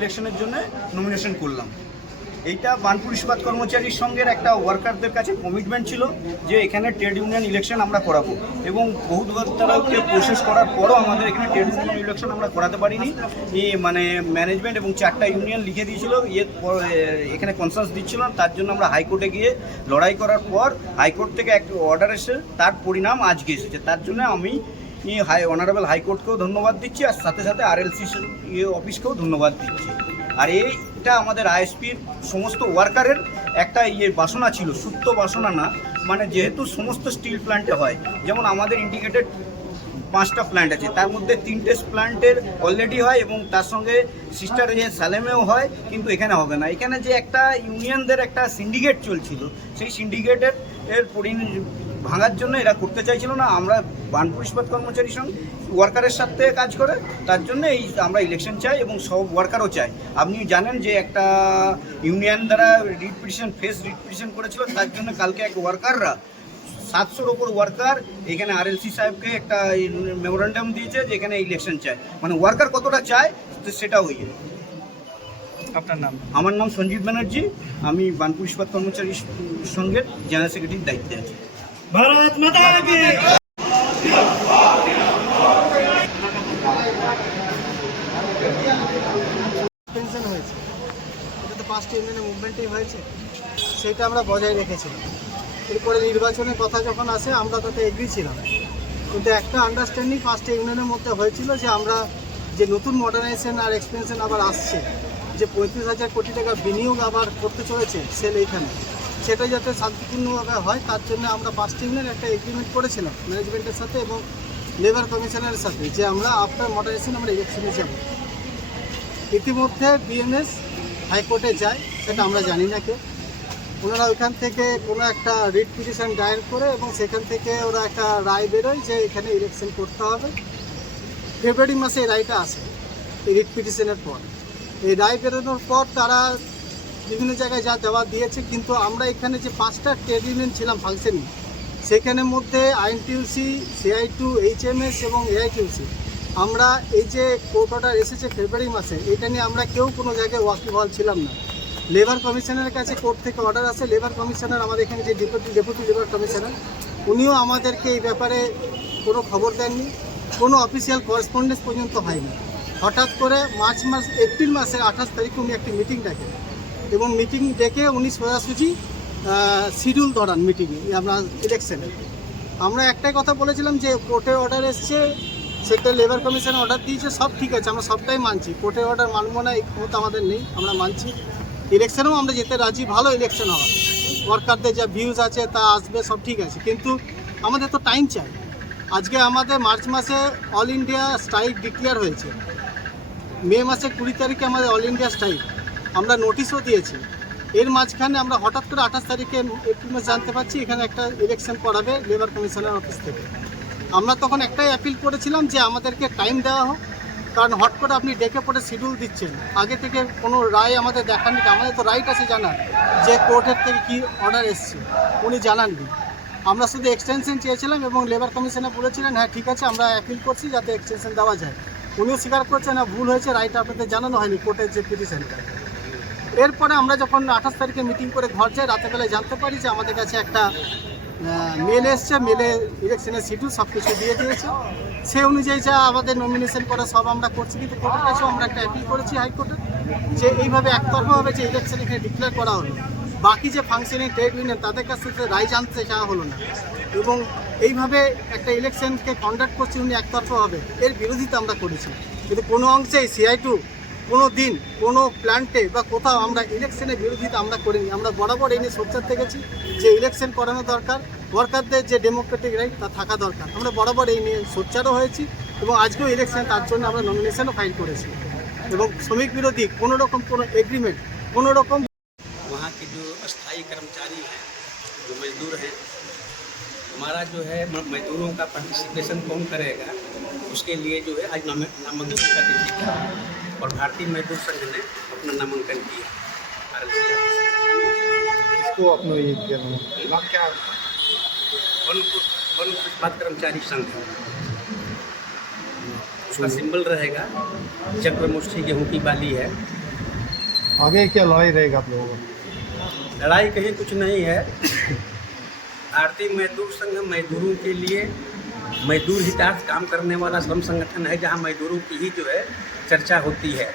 ইলেকশনের জন্য নমিনেশন করলাম। এইটা বার্নপুর ইস্পাত কর্মচারী সংঘের একটা ওয়ার্কারদের কাছে কমিটমেন্ট ছিল যে এখানে ট্রেড ইউনিয়ন ইলেকশন আমরা করাবো, এবং বহু তারাকে প্রসেস করার পরও আমাদের এখানে ট্রেড ইউনিয়ন ইলেকশন আমরা করাতে পারিনি। মানে ম্যানেজমেন্ট এবং 4টা ইউনিয়ন লিখে দিয়েছিল, এখানে কনসার্স দিচ্ছিল, তার জন্য আমরা হাইকোর্টে গিয়ে লড়াই করার পর হাইকোর্ট থেকে একটা অর্ডার এসে তার পরিণাম আজকে এসেছে। তার জন্য আমি অনারেবল হাইকোর্টকেও ধন্যবাদ দিচ্ছি, আর সাথে সাথে RLC অফিসকেও ধন্যবাদ দিচ্ছি। আর এইটা আমাদের আইএসপির সমস্ত ওয়ার্কারের একটা বাসনা ছিল, সুপ্ত বাসনা না, মানে যেহেতু সমস্ত স্টিল প্ল্যান্টে হয়, যেমন আমাদের ইন্ডিকেটেড 5টা প্ল্যান্ট আছে, তার মধ্যে 3টে প্ল্যান্টের অলরেডি হয় এবং তার সঙ্গে সিস্টার সালেমেও হয়, কিন্তু এখানে হবে না। এখানে যে একটা ইউনিয়নদের একটা সিন্ডিকেট চলছিল, সেই সিন্ডিকেটের ভাঙার জন্য এরা করতে চাইছিল না। আমরা বার্নপুর ইস্পাত কর্মচারীর সঙ্গে ওয়ার্কারের সাথে কাজ করে, তার জন্য আমরা ইলেকশন চাই এবং সব ওয়ার্কারও চাই। আপনি জানেন যে একটা ইউনিয়ন দ্বারা রিট পিটিশন করেছিল, তার জন্য কালকে এক ওয়ার্কাররা 700-র ওপর ওয়ার্কার এখানে RLC সাহেবকে একটা মেমোরেন্ডাম দিয়েছে যে এখানে ইলেকশন চায়, মানে ওয়ার্কার কতটা চায় সেটা হয়ে। আপনার নাম? আমার নাম সঞ্জীব ব্যানার্জি, আমি বার্নপুর ইস্পাত কর্মচারী সংঘের জেনারেল সেক্রেটারির দায়িত্বে আছি। ভারত মাতা কি পেনশন হয়েছে, এটা তো 5টি ইউনিয়নের মুভমেন্টেই হয়েছে, সেটা আমরা বজায় রেখেছিলাম। এরপরে নির্বাচনের কথা যখন আসে আমরা তাতে এগ্রি ছিলাম, কিন্তু একটা আন্ডারস্ট্যান্ডিং 5টি ইউনিয়নের মধ্যে হয়েছিল যে আমরা যে নতুন মডার্নাইজেশন আর এক্সপেনশন আবার আসছে, যে 35,000 কোটি টাকা বিনিয়োগ আবার করতে চলেছে সেল এইখানে, সেটা যাতে শান্তিপূর্ণভাবে হয় তার জন্য আমরা 5টি ইউনিয়ন একটা এগ্রিমেন্ট করেছিলাম ম্যানেজমেন্টের সাথে এবং লেবার কমিশনের সাথে, যে আমরা আফটার মডার্নাইজেশন আমরা ইলেকশনে যাব। ইতিমধ্যে BMS হাইকোর্টে যায়, সেটা আমরা জানি না কেউ, ওনারা ওইখান থেকে কোনো একটা রিট পিটিশন দায়ের করে এবং সেখান থেকে ওরা একটা রায় বেরোয় যে এখানে ইলেকশন করতে হবে। ফেব্রুয়ারি মাসে এই রায়টা আসে, এই রিট পিটিশনের পর। এই রায় বেরোনোর পর তারা বিভিন্ন জায়গায় যা দেওয়া দিয়েছে, কিন্তু আমরা এখানে যে 5টা ট্রেড ইউনিয়ন ছিলাম ফাংশনিং, সেখানের মধ্যে INTUC, CI2, HMS এবং AITUC, আমরা এই যে কোর্ট অর্ডার এসেছে ফেব্রুয়ারি মাসে, এটা নিয়ে আমরা কেউ কোনো জায়গায় ওয়াকিবহাল ছিলাম না। লেবার কমিশনের কাছে কোর্ট থেকে অর্ডার আসে, লেবার কমিশনার আমাদের এখানে যে ডেপুটি লেবার কমিশনার, উনিও আমাদেরকে এই ব্যাপারে কোনো খবর দেননি, কোনো অফিসিয়াল করেসপন্ডেন্স পর্যন্ত হয়নি। হঠাৎ করে এপ্রিল মাসের 28 তারিখে উনি একটি মিটিং ডাকেন এবং মিটিং ডেকে উনি সোজাসুজি শিডিউল ধরান মিটিংয়ে আমরা ইলেকশনে। আমরা একটাই কথা বলেছিলাম যে কোর্টের অর্ডার এসছে, সেটা লেবার কমিশন অর্ডার দিয়েছে, সব ঠিক আছে, আমরা সবটাই মানছি, কোর্টের অর্ডার মানব না এই ক্ষমতা আমাদের নেই, আমরা মানছি। ইলেকশনেও আমরা যেতে রাজি, ভালো ইলেকশন হবে, ওয়ার্কারদের যা ভিউজ আছে তা আসবে, সব ঠিক আছে, কিন্তু আমাদের তো টাইম চাই। আজকে আমাদের মার্চ মাসে অল ইন্ডিয়া স্ট্রাইক ডিক্লেয়ার হয়েছে, মে মাসে 20 তারিখে আমাদের অল ইন্ডিয়া স্ট্রাইক, আমরা নোটিশও দিয়েছি। এর মাঝখানে আমরা হঠাৎ করে 28 তারিখে এপ্রিল মাসে জানতে পারছি এখানে একটা ইলেকশন করাবে লেবার কমিশনের অফিস থেকে। আমরা তখন একটাই অ্যাপিল করেছিলাম যে আমাদেরকে টাইম দেওয়া হোক, কারণ হট করে আপনি ডেকে পড়ে শিডিউল দিচ্ছেন, আগে থেকে কোনো রায় আমাদের দেখাননি, আমাদের তো রাইট আছে জানার যে কোর্টের থেকে কী অর্ডার এসছে, উনি জানাননি। আমরা শুধু এক্সটেনশন চেয়েছিলাম এবং লেবার কমিশনে বলেছিলেন হ্যাঁ ঠিক আছে আমরা অ্যাপিল করছি যাতে এক্সটেনশন দেওয়া যায়। উনিও স্বীকার করছেন না ভুল হয়েছে, রাইট আপনাদের জানানো হয়নি কোর্টের যে পিটিশনটা। এরপরে আমরা যখন 28 তারিখে মিটিং করে ঘর যাই, রাতেরবেলায় জানতে পারি যে আমাদের কাছে একটা মেল এসছে, মেলে ইলেকশনের শিডিউল সব কিছু দিয়ে দিয়েছে, সেই অনুযায়ী যা আমাদের নমিনেশন করা সব আমরা করছি। কিন্তু কোর্টের কাছেও আমরা একটা অ্যাপিল করেছি হাইকোর্টে যে এইভাবে একতরফাভাবে যে ইলেকশন এখানে ডিক্লেয়ার করা হলো, বাকি যে ফাংশনিং ট্রেড ইউনিয়ন তাদের কাছ থেকে রায় জানতে চাওয়া হলো না, এবং এইভাবে একটা ইলেকশনকে কন্ডাক্ট করছি উনি একতরফাভাবে, এর বিরোধিতা আমরা করেছি। কিন্তু কোনো অংশেই CI2 কোনো দিন কোনো প্ল্যান্টে বা কোথাও আমরা ইলেকশনের বিরোধিতা আমরা করিনি। আমরা বরাবর এই নিয়ে সোচ্চার থেকেছি যে ইলেকশন করানো দরকার, ওয়ার্কারদের যে ডেমোক্রেটিক রাইট তা থাকা দরকার, আমরা বরাবর এই নিয়ে সোচ্চারও হয়েছি এবং আজকেও ইলেকশন তার জন্য আমরা নমিনেশনও ফাইল করেছি। এবং শ্রমিক বিরোধী কোনো রকম কোনো এগ্রিমেন্ট কোনো রকম वहाँ के जो अस्थायी कर्मचारी हैं, जो मजदूर हैं, हमारा जो है मजदूरों का पार्टिसिपेशन कौन करेगा, उसके लिए जो है आज नामांकन का दिन था और भारतीय मजदूर संघ ने अपना नामांकन किया। इसको अपना ये किया नाम क्या? वन उत्पाद कर्मचारी संघ, उसका सिंबल रहेगा चक्रमुष्टि गेहूँ की बाली है, आगे क्या लड़ाई रहेगा आप लोगों का? लड़ाई कहीं कुछ नहीं है। भारतीय मजदूर संघ मजदूरों के लिए मजदूर हितार्थ काम करने वाला श्रम संगठन है, जहां मजदूरों की ही जो है चर्चा होती है।